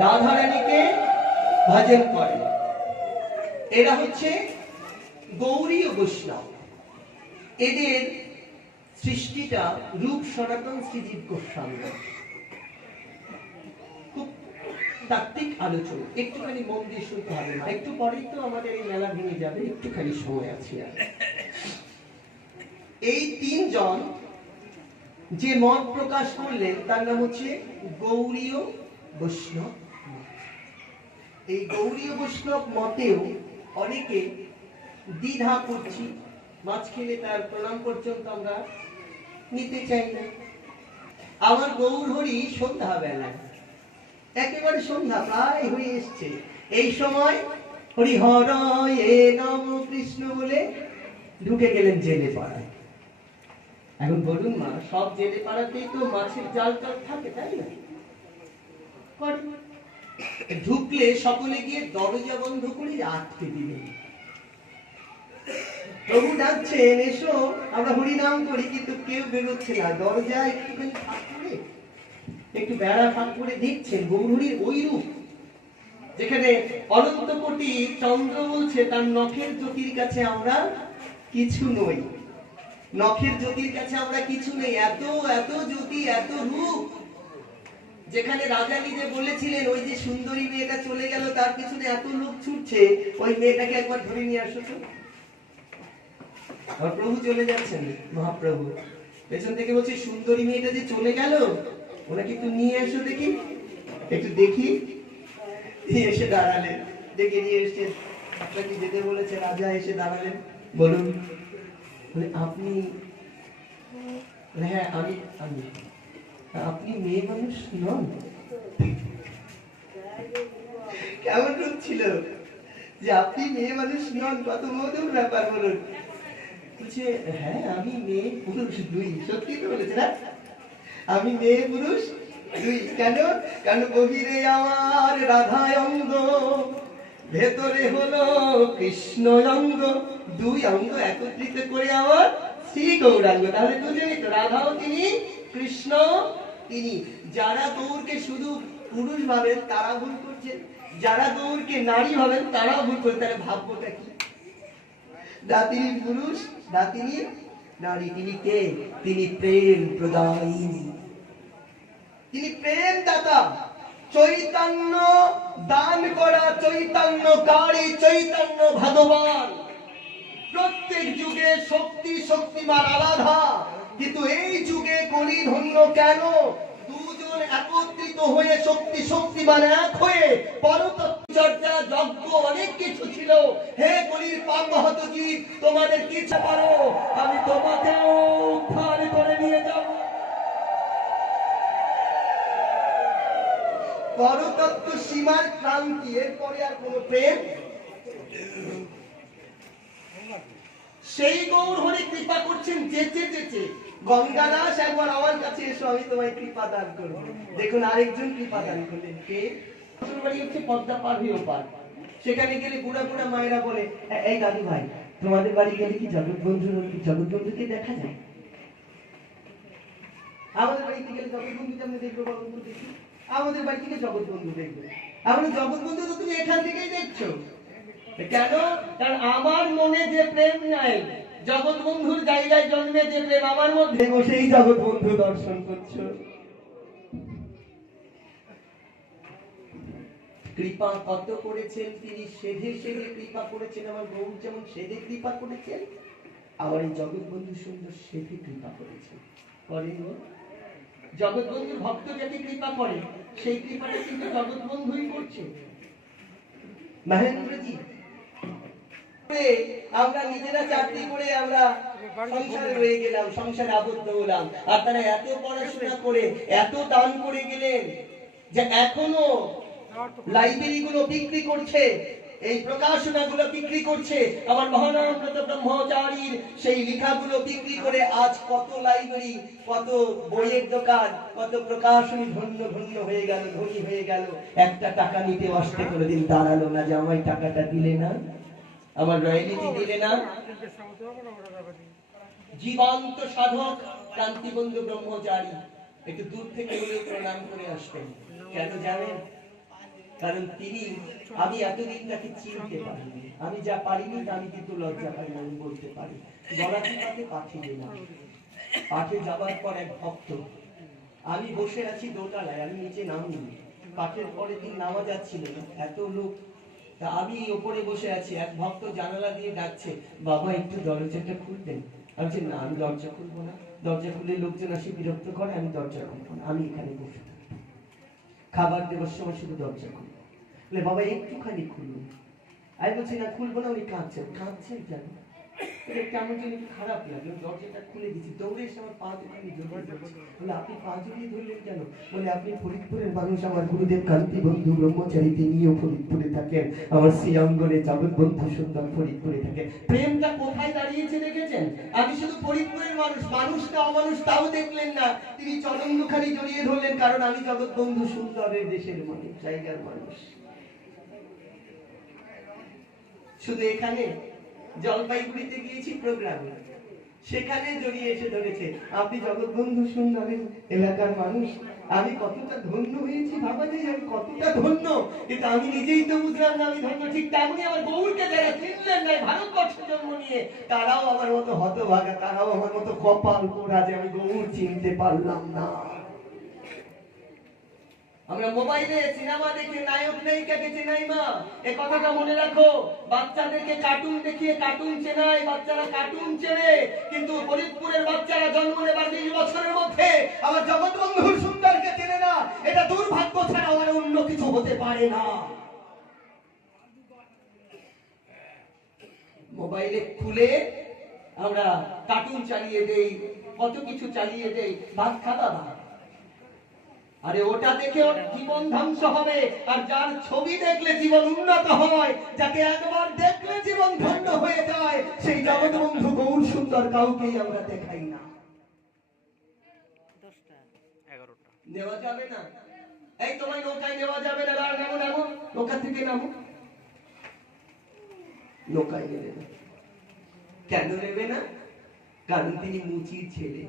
রাধা রানীকে ভজন করে। এরা হচ্ছে গৌরীয় বৈষ্ণব। এদের সৃষ্টিটা রূপ সনাতন শ্রীজীব গোস্বামী। খুব তাত্ত্বিক আলোচনা, একটুখানি মন দিয়ে শুনতে হবে না, একটু পরেই তো আমাদের এই মেলা ভেঙে যাবে, একটুখানি সময় আছে। আর এই তিনজন যে মত প্রকাশ করলেন তার নাম হচ্ছে গৌরীয় বৈষ্ণব। এই গৌরীয় বৈষ্ণব মতেও অনেকে দ্বিধা করছি, মাছ খেলে তার প্রণাম পর্যন্ত আমরা নিতে চাই না। আমার গৌর হরি সন্ধ্যা বেলায়, একেবারে সন্ধ্যা প্রায় হয়ে এসছে, এই সময় হরি হরয়ে নম কৃষ্ণ বলে ঢুকে গেলেন জেলে পাড়ায়। এখন বলুন মা, সব জেলে পাড়াতেই তো মাছের জাল টাল থাকে, তাই না? ঢুকলে সকলে গিয়ে দরজা বন্ধ করে আটকে দিলেন। প্রভু ডাকছেন, এসো আমরা হরি নাম করি, কিন্তু কেউ বেরোচ্ছে না। দরজা একটুখানি ফাঁক করে, একটু বেড়া ফাঁক করে দেখছেন গৌরহরির ওই রূপ, যেখানে অনন্ত কোটি চন্দ্র বলছে তার নখের জ্যোতির কাছে আমরা কিছু নই। নখের জ্যোতির কাছে আমরা কিছু নেই। এত এত জ্যোতি, এত রূপ। যেখানে রাজা নিজে বলেছিলেন ওই যে সুন্দরী মেয়েটা চলে গেল, তার পিছনে এত লোক ছুটছে, ওই মেয়েটাকে একবার ধরে নিয়ে আসো তো। আর প্রভু চলে যাচ্ছেন, মহাপ্রভু পেছন থেকে বলছে, সুন্দরী মেয়েটা যে চলে গেল, ওনাকে একটু নিয়ে এসো দেখি, একটু দেখি। এসে দাঁড়ালেন, ডেকে নিয়ে এসছেন। আপনাকে যেতে বলেছে। রাজা এসে দাঁড়ালেন, বলুন। আপনি? হ্যাঁ আমি। আপনি মেয়ে মানুষ নন? কেমন রূপ ছিল যে আপনি মেয়ে মানুষ নন, কত মধুর ব্যাপার। বলুন। বলছে, হ্যাঁ আমি মেয়ে পুরুষ দুই। সত্যি তো বলেছে না? আমি মেয়ে পুরুষ দুই। কেন? কারণ বহিরে আমার রাধায় অঙ্গ, ভেতরে হলো কৃষ্ণ অঙ্গ। দুই অঙ্গ একত্রিত করে আমার শ্রী গৌরাঙ্গ। তাহলে দুজনই তো, রাধাও তিনি, কৃষ্ণ তিনি। যারা গৌরকে শুধু পুরুষ ভাবেন তারা ভুল করছেন, যারা গৌরকে নারী ভাবেন তারা ভুল করছেন। তাহলে ভাববোটা কি? দাতিনী পুরুষ, দাতিনী নারী। তিনি কে? তিনি প্রেম প্রদায়িনী, তিনি প্রেম দাতা। চৈতন্য দান করা, চৈতন্যকারী, চৈতন্য ভগবান। প্রত্যেক যুগে শক্তি শক্তিমান আলাদা, কিন্তু এই যুগে কলি ধন্য কেন? দুজন একত্রিত হয়ে শক্তি শক্তিমান এক হয়ে পরতত্ত্ব চর্চা, যজ্ঞ, অনেক কিছু ছিল। হে কলির পাপহত জীব, তোমাদের কিছু করো, আমি তোমাকেও উদ্ধার করে নিয়ে যাব। পরতত্ত্ব সীমার ক্রান্তি, এরপরে আর কোন প্রেম। সেই গৌর হরি কৃপা করছেন যেচে যেচে। গঙ্গাদাস একবার আমার কাছে এসো, আমি তোমায় কৃপা দান করবো। দেখুন আরেকজন কৃপা দান করলেন। কে? শ্বশুরবাড়ি হচ্ছে পদ্মা পার হয়ে ওপার। সেখানে গেলে বুড়া বুড়া মায়েরা বলে, এই দাদু ভাই, তোমাদের বাড়ি গেলে কি জগৎবন্ধুকে দেখা যায়? আমাদের বাড়ি থেকে গেলে জগৎবন্ধুকে আমি দেখবো, বাবু দেখি। আমাদের বাড়ি থেকে জগৎবন্ধু দেখবে। আমরা জগৎবন্ধু তো তুমি এখান থেকেই দেখছো। কেন? কারণ আমার মনে যে প্রেম নাই, জগৎবন্ধুর জায়গায় জন্মে যে প্রেম আমার মধ্যে, বসেই জগৎবন্ধু দর্শন করছো। কৃপা কত করেছেন তিনি, সেধে সেধে কৃপা করেছেন। আমার গৌর যেমন সেধে কৃপা করেছেন, আমার এই জগৎবন্ধু সুন্দর সেধে কৃপা করেছেন। করেন জগৎবন্ধুর ভক্ত যাকে কৃপা করে, সেই কৃপাটা কিন্তু জগৎবন্ধুই করছে। মহেন্দ্রজি, আমরা নিজেরা চাকরি করে আমরা সংসারে রয়ে গেলাম, সংসারে আবদ্ধ হলাম। আর তারা এত পড়াশোনা করে, এত দান করে গেলেন যে এখনো লাইব্রেরি গুলো বিক্রি করছে, এই প্রকাশনা গুলো বিক্রি করছে। আমার মহানামব্রত ব্রহ্মচারীর সেই লেখাগুলো বিক্রি করে আজ কত লাইব্রেরি, কত বইয়ের দোকান, কত প্রকাশনী ধন্য ধন্য হয়ে গেল, ধনী হয়ে গেল। একটা টাকা নিতে আসতে কোনোদিন দাঁড়ালো না যে আমায় টাকাটা দিলে না, আমার রয়্যালিটি দিলে না। জীবন্ত সাধক ক্রান্তিবন্ধু ব্রহ্মচারী একটু দূর থেকে হলেও প্রণাম করে আসবেন। কেন জানেন? কারণ তিনি, আমি এতদিন তাকে চিনতে পারিনি, আমি যা পারিনি তা আমি কিন্তু লজ্জা পাই না, আমি বলতে পারি। গলা চিপাতে পাঠে গেলাম, পাঠে যাবার পর এক ভক্ত, আমি বসে আছি দোতলায়, আমি নিচে নামিনি, পাঠের পরের দিন নামা যাচ্ছিল না, এত লোক, তা আমি ওপরে বসে আছি, এক ভক্ত জানালা দিয়ে ডাকছে, বাবা একটু দরজাটা খুলবেন। আমি বলছি না, আমি দরজা খুলবো না, দরজা খুলে লোকজন আসে বিরক্ত করে, আমি দরজা খুলবো না, আমি এখানে বসে থাকবো, খাবার দেওয়ার সময় শুধু দরজা খুলবো। বলে বাবা একটুখানি খুলুন। আমি বলছি না খুলবো না, উনি কাঁদছেন। কাঁদছেন কেন? কেমন যেন একটু খারাপ লাগলো, দরজাটা খুলে দিচ্ছি, দৌড়ে এসে আমার পা দুখানি জড়িয়ে ধরছে। বলে আপনি পা জড়িয়ে ধরলেন কেন? বলে আপনি ফরিদপুরের মানুষ, আমার গুরুদেব কান্তি বন্ধু ব্রহ্মচারী, তিনিও ফরিদপুরে থাকেন, আমার শ্রী অঙ্গনে জগৎ বন্ধু সুন্দর ফরিদপুরে থাকে। প্রেমটা কোথায় দাঁড়িয়েছে দেখেছেন? আমি শুধু ফরিদপুরের মানুষ, মানুষটা অমানুষ তাও দেখলেন না, তিনি চরণ দুখানি জড়িয়ে ধরলেন, কারণ আমি জগৎ বন্ধু সুন্দরের দেশের মানুষ, জায়গার মানুষ। শুধু এখানে জলপাইগুড়িতে গিয়েছি প্রোগ্রামে, সেখানে জড়িয়ে এসে ধরেছে, আপনি জগৎবন্ধু সুন্দরের এলাকার মানুষ। আমি কতটা ধন্য হয়েছি ভাবা যায়, আমি কতটা ধন্য, কিন্তু আমি নিজেই তো বুঝলাম না আমি ধন্য। ঠিক তেমনি আমার গৌরকে যারা চিনলেন না ভারতবর্ষে জন্ম নিয়ে, তারাও আমার মতো হতভাগা, তারাও আমার মতো কপাল পোড়া যে আমি গৌর চিনতে পারলাম না। আমরা মোবাইলে সিনেমা দেখে নায়ক নায়িকাকে চেনাই মা, এই কথাটা মনে রাখো। বাচ্চাদেরকে কার্টুন দেখিয়ে কার্টুন চেনায়, বাচ্চারা কার্টুন চেনে, কিন্তু ফরিদপুরের বাচ্চারা জন্ম নেবার 20 বছরের মধ্যে আমার জগৎবন্ধুর সুন্দরকে চেনে না। এটা দুর্ভাগ্য ছাড়া আমার অন্য কিছু হতে পারে না। মোবাইলে খুলে আমরা কার্টুন চালিয়ে দেই, কত কিছু চালিয়ে দেই, ভাত খাবা ভাত, আরে ওটা দেখে ওর জীবন ধ্বংস হবে। আর যার ছবি দেখলে জীবন উন্নত হয়, যাকে একবার দেখলে জীবন ধন্য হয়ে যায়, সেই জগৎবন্ধু গৌর সুন্দর কাউকেই আমরা দেখাই না। 10টা 11টা নেওয়া যাবে না, এই তোমায় নৌকায় নেওয়া যাবে না, নামো নামো, নৌকা থেকে নামো। নৌকায় নেবে না, কেন নেবে না? কারণ তিনি মুচির ছেলে।